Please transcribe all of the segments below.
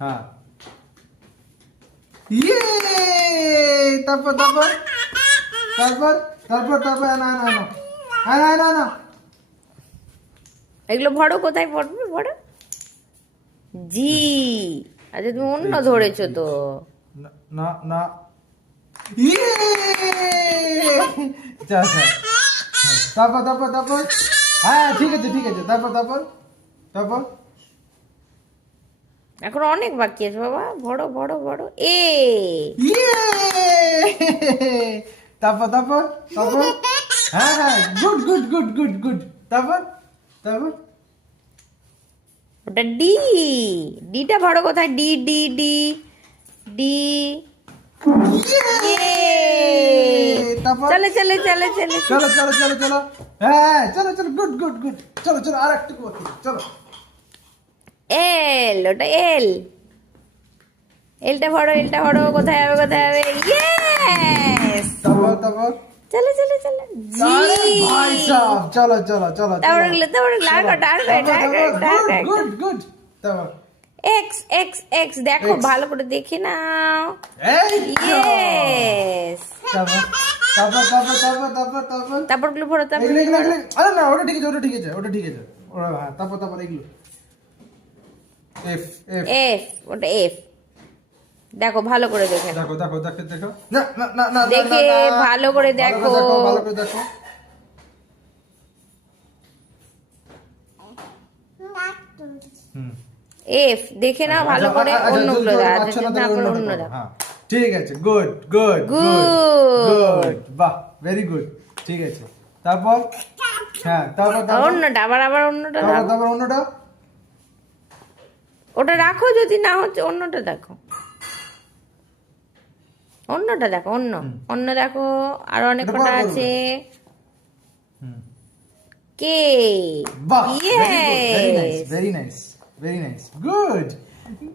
হ্যাঁ ইয়ে তারপর তারপর তারপর তারপর তারপর না না না না না না এগুলো ভরো, কোথায় পড়বে, ভরো। জি। আচ্ছা তুমি অন্য ধরেছো তো। না না না ইয়ে যা যা তারপর তারপর তারপর হ্যাঁ ঠিক আছে তারপর তারপর তারপর এখন অনেক বাকি আছে বাবা, ভরো ভরো ভরো। ইয়ে তারপর তারপর তারপর হ্যাঁ হ্যাঁ good good good good good তারপর তারপর ওটা ডি। ডিটা ভরো কোথায়, ডি ডি ডি ডি। তারপর চলে চলে চলে চলে। চলো চলো চলো চলো হ্যাঁ চলো চলো গুড গুড গুড চলো চলো আর একটু বাকি চলো এল, ওটা এল। এলটা ভরো, এলটা ভরো, কোথায় যাবে, কোথায় যাবে, ইয়েস। তারপর তারপর চলে চলে চলে, জি। আরে ভাই সাহেব চলো চলো চলো তারপরে গুড গুড তারপর এক্স এক্স এক্স দেখো, X. ভালো করে দেখে নাও। এই ইয়েস। তারপর তারপর তারপর তারপর তারপর তারপর তারপর গুলো ভরো, তারপর এগুলো এগুলো এগুলো আরে না ওটা ঠিক আছে ওটা ঠিক আছে ওটা ঠিক আছে ওটা হ্যাঁ তারপর তারপর এগুলো এফ এফ এফ, ওটা এফ। দেখো ভালো করে দেখে নাও। দেখো দেখো দেখো দেখো না না না না দেখে ভালো করে দেখো। ভালো করে দেখো হুম এফ দেখে নাও ভালো করে, অন্যগুলো দেখো, তারপর অন্য দেখো। হ্যাঁ ঠিক আছে গুড গুড Good. গুড বাহ ভেরি গুড ঠিক আছে তারপর হ্যাঁ তারপর তারপর অন্যটা আবার আবার অন্যটা তারপর দেখো। তারপর অন্যটা ওটা রাখো, যদি না হচ্ছে অন্যটা দেখো। অন্যটা দেখো, অন্য অন্য দেখো, আর অনেক এটা কটা পরে আছে। হুম কে, বাহ yes. Very nice very nice good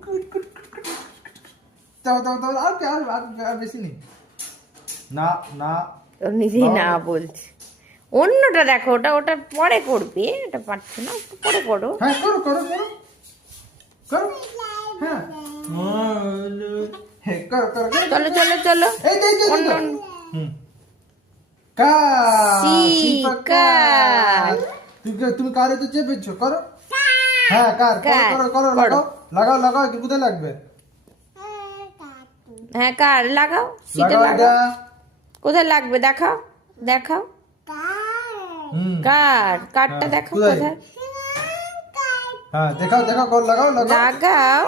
good good তারপর তারপর তারপর আর কি আর বেশি নেই না না ওর নিজেই না বলছে। অন্যটা দেখো, ওটা ওটা পরে করবে, এটা পারছে না, ওটা পরে করো। হ্যাঁ করো করো করো করো হ্যাঁ হ্যাঁ করো করো করো। চলো চলো চলো। এই যে অন্য অন্য। হুম কার সি, কার। তুমি কারে তো চেপেছো করো হ্যাঁ কার কার, করো করো করো। লাগাও লাগাও লাগাও কি কোথায় লাগবে হ্যাঁ কার লাগাও, সিটে লাগাও লাগাও। এটা কোথায় লাগবে দেখাও, দেখাও। হুম কার, কারটা হ্যাঁ, দেখো কোথায়? কোথায়। হ্যাঁ দেখাও দেখাও কর লাগাও লাগাও লাগাও।